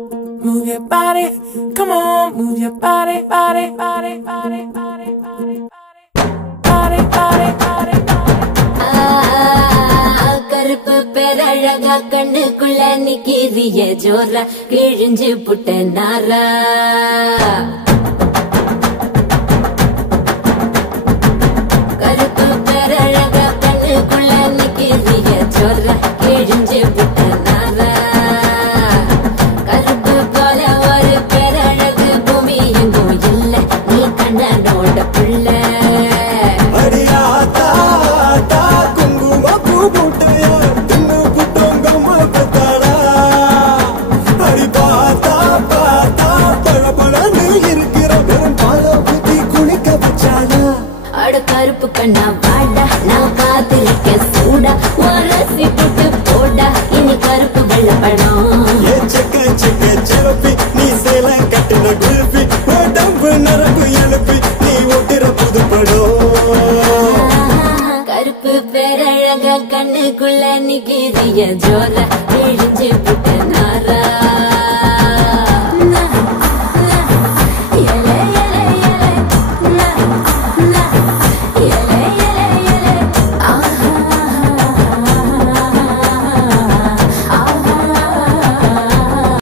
Move your body, come on, move your body, body, body, body, body, body, body, body, body, கருப்பு பேரழகா கண்ணுக்குள்ள நிக்கிறிய ஜோரா கிழிஞ்சு புட்ட நாரா கருப்பு பேரழகா கண்ணுக்குள்ள நிக்கிறிய ஜோரா கிழிஞ்சு புட்ட நாரா கருப்பு போல ஒரு பேரழகு பூமி எங்கும் இல்ல நீ கண்ணனோட புள்ள கருப்பு கண்ணா வாடா நான் காத்திருக்க சூடா ரசி போட்டு போடா இனி கருப்பு வெள்ள படம் நீ சேலம் கட்டின குல்பி உடம்பு நரம்பு எழுப்பி நீ ஓட்டுற புது படம் கருப்பு பேரழக கண்ணுக்குள்ள நிக்கிறிய ஜோரா கிழிஞ்சு புட்ட